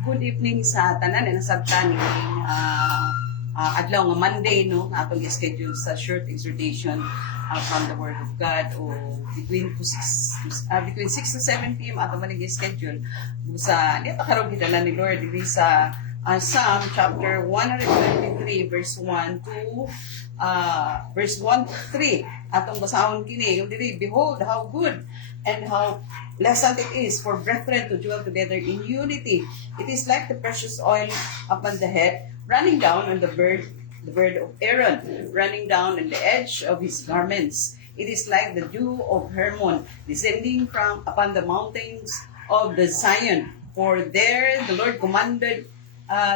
Good evening sa tanan na nasabtan ni adlaw nga Monday no atong schedule sa short exhortation from the Word of God o between 6 to 7 p.m. atong manig schedule sa dito karon gidala ni Lord diri sa Psalm chapter 123 verse 1 to verse 1 to 3 atong basahon kini yung diri, behold how good and how pleasant it is for brethren to dwell together in unity. It is like the precious oil upon the head, running down on the beard of Aaron, running down on the edge of his garments. It is like the dew of Hermon, descending from upon the mountains of the Zion. For there the Lord commanded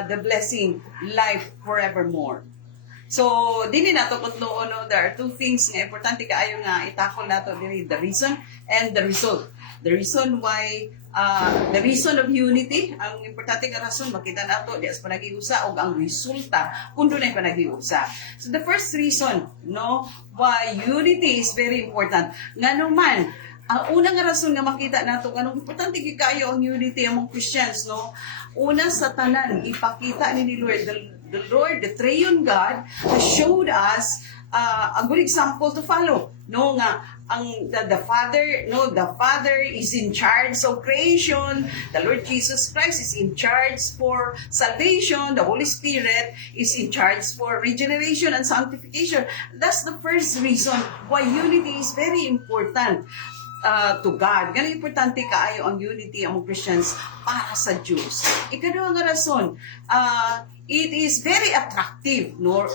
the blessing, life forevermore. So, dili nato kutlo no, there are two things nga importante kaayo nga itakol nato diri, the reason and the result. The reason why the reason of unity, ang importante nga rason makita nato di as panagiusa og ang resulta kun dunay panagiusa. So the first reason no why unity is very important. Ngano man ang unang rason nga makita nato kanang importante gyud kayo ang unity among Christians no. Una sa tanan ipakita ni Lord the Lord, the Triune God, has showed us a good example to follow. No, nga ang the Father is in charge of creation. The Lord Jesus Christ is in charge for salvation. The Holy Spirit is in charge for regeneration and sanctification. That's the first reason why unity is very important to God. Ganun importante kaayo ang unity among Christians para sa Diyos. Ikaduha nga rason, it is very attractive. No?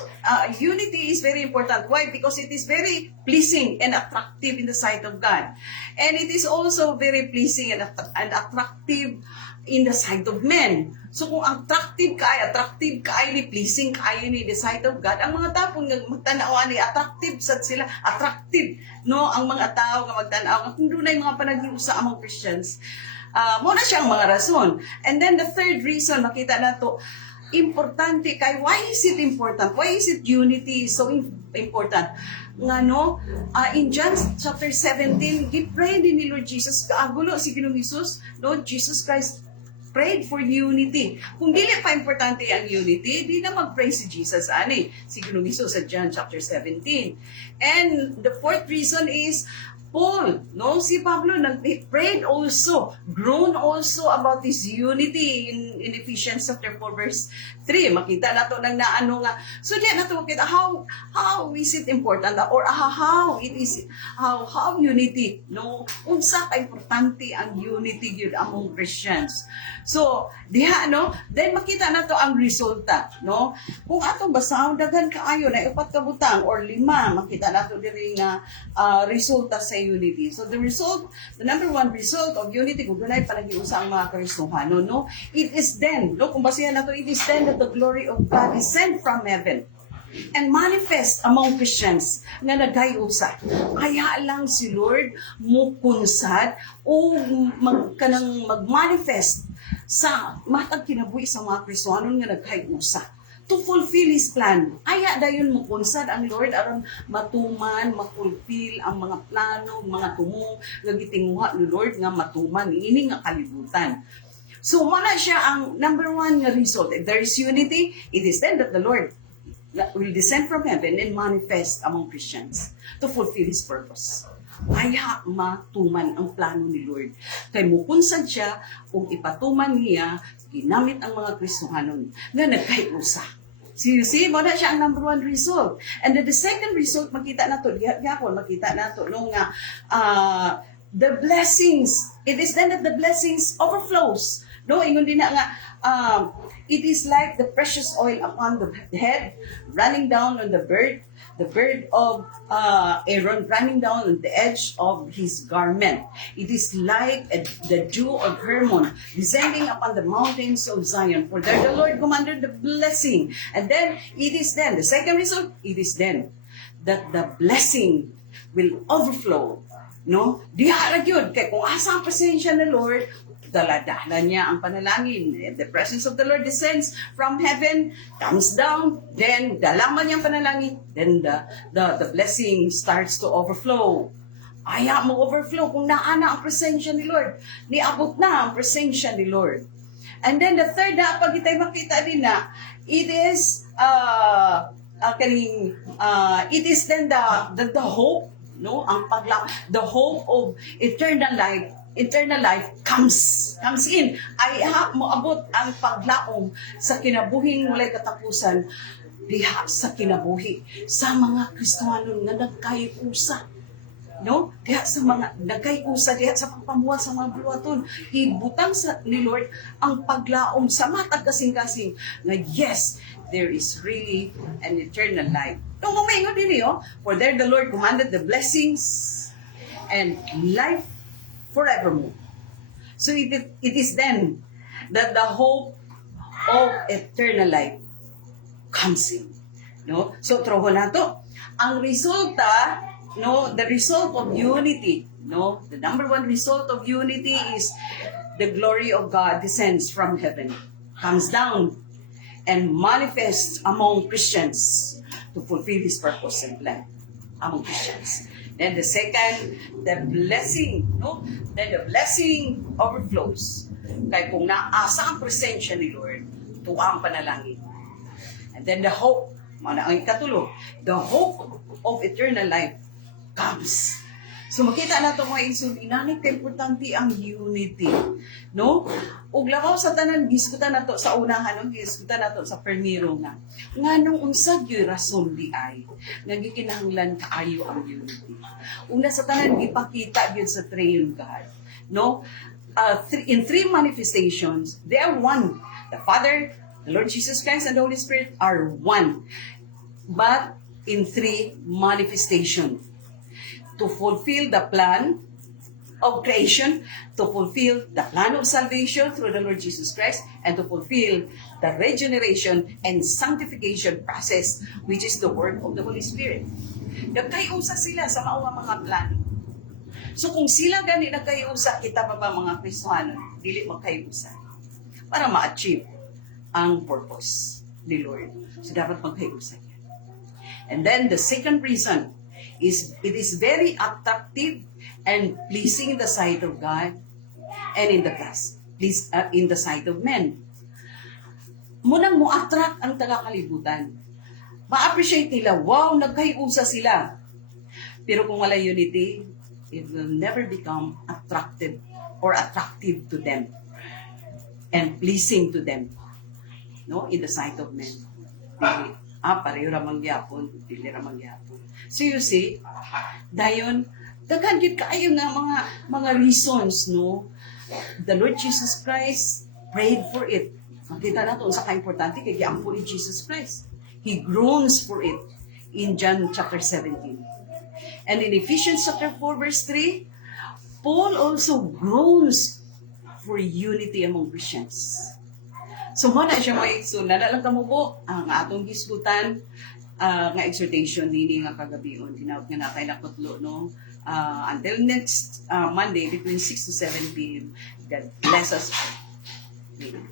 Unity is very important. Why? Because it is very pleasing and attractive in the sight of God. And it is also very pleasing and attractive in the sight of men. So kung attractive kayo ni pleasing kayo ni the sight of God, ang mga tao nga magtanaw ni attractive sad sila, attractive no ang mga tao nga magtanaw kung dunay mga panagiusa among Christians. Mo na siya ang mga rason. And then the third reason makita nato importante kay why is it important? Why is it unity so important? Nga no, in John chapter 17, gi-pray din ni Lord Jesus, kaagulo si Ginoong Hesus, Lord Jesus Christ prayed for unity. Kung dili pa importante ang unity, di na mag-pray si Jesus ani, si Ginoong Hesus sa John chapter 17. And the fourth reason is Paul, no, si Pablo nag-prayed also, grown also about this unity in Ephesians chapter 4 verse 3. Makita nato nang naano nga. So di nato makita how is it important or how it is how unity, no, unsa ka importante ang unity gyud among Christians. So diha no, then makita nato ang resulta, no. Kung atong basahon daghan kaayo na 4 ka butang or 5, makita nato diri nga resulta sa unity. So the number one result of unity kung dunay panagiusa ang mga Kristohano, no, it is then, no, kung basihan nato, it is then that the glory of God is sent from heaven and manifest among Christians nga nagayusa. Kaya lang si Lord mukunsad o mag-manifest sa matag kinabuhi sa mga Kristohano nga nagayusa to fulfill His plan. Aya dayon mo kunsad ang Lord aron matuman, ma-fulfill ang mga plano, mga tumong nga gitinguha ni Lord nga matuman ini nga kalibutan. So wala siya ang number one nga result. If there is unity, it is then that the Lord will descend from heaven and manifest among Christians to fulfill His purpose. Kaya matuman ang plano ni Lord. Kay mukunsad siya kung ipatuman niya ginamit ang mga Kristohanon nga nagkayusa. See, mo na siya ang number one result. And then the second result, makita nato no nga the blessings. It is then that the blessings overflows. No, ingon din na nga it is like the precious oil upon the head, running down on the bird of Aaron, running down on the edge of his garment. It is like the dew of Hermon, descending upon the mountains of Zion. For there the Lord commanded the blessing. And then, it is then, the second result, it is then that the blessing will overflow. No? Diha ra gyud kay kung asa ang presensya ni Lord, daladala niya ang panalangin. The presence of the Lord descends from heaven, comes down, then dalaman niya ang panalangin, then the blessing starts to overflow. Aya mo overflow kung naana ang presensya ni Lord. Niabot na ang presensya ni Lord. And then the third na pag itay makita din na it is it is then the hope, no, the hope of eternal life comes in. Ay moabot ang paglaom sa kinabuhing walay katapusan diha sa kinabuhi sa mga Kristiyanon nga nagkayusa, no, diha sa mga nagkayusa diha sa pagpamuhat sa mga buhaton. Hibutang sa ni Lord ang paglaom sa matag kasing-kasing nga yes, there is really an eternal life. Nung umingon din niyo, for there the Lord commanded the blessings and life forevermore. So it is then that the hope of eternal life comes in. No? So troho na to. Ang resulta, no, the result of unity, no, the number one result of unity is the glory of God descends from heaven, comes down, and manifests among Christians to fulfill His purpose and plan among Christians. Then the second, the blessing, no? Then the blessing overflows. Kaya kung naasa ang presensya ni Lord, tuwa ang panalangin. And then the hope, ang ikatulo, the hope of eternal life comes. So makita nato mga igsoon, inanay importante ang unity, no? Ug labaw sa tanan gisgutan nato sa unahan, no? Gisgutan nato sa permiro nga. Nganong unsa gyud rason di ay nga gikinahanglan kaayo ang unity. Una sa tanan gipakita gyud sa triune God, no? In three manifestations, they are one. The Father, the Lord Jesus Christ, and the Holy Spirit are one. But in three manifestations. To fulfill the plan of creation, to fulfill the plan of salvation through the Lord Jesus Christ, and to fulfill the regeneration and sanctification process, which is the work of the Holy Spirit. Nagkayusa sila sa mga plano. So kung sila gani nagkayusa, kita pa ba mga Kristiyano, dili magkayusa para ma-achieve ang purpose ni Lord. So dapat magkayusa yan. And then the second reason is it is very attractive and pleasing in the sight of God and in the sight of men. Munang mo-attract ang taga-kalibutan. Ma-appreciate nila, wow, nagkayusa sila. Pero kung wala unity, it will never become attractive to them and pleasing to them, no, in the sight of men. Pareho ra mangyapon, dili ra mangyapon. So you see, dayon daghan gyud kaayo nga mga reasons, no. The Lord Jesus Christ prayed for it. Makita nato unsa ka importante kay giampo ni Jesus Christ. He groans for it in John chapter 17. And in Ephesians chapter 4 verse 3, Paul also groans for unity among Christians. So mo na siya may so nadalang kamubo ang atong gisgutan nga exhortation nini nga kagabion tinawag nga natay nakutlo, no. Until next Monday between 6 to 7 p.m. God bless us. Amen.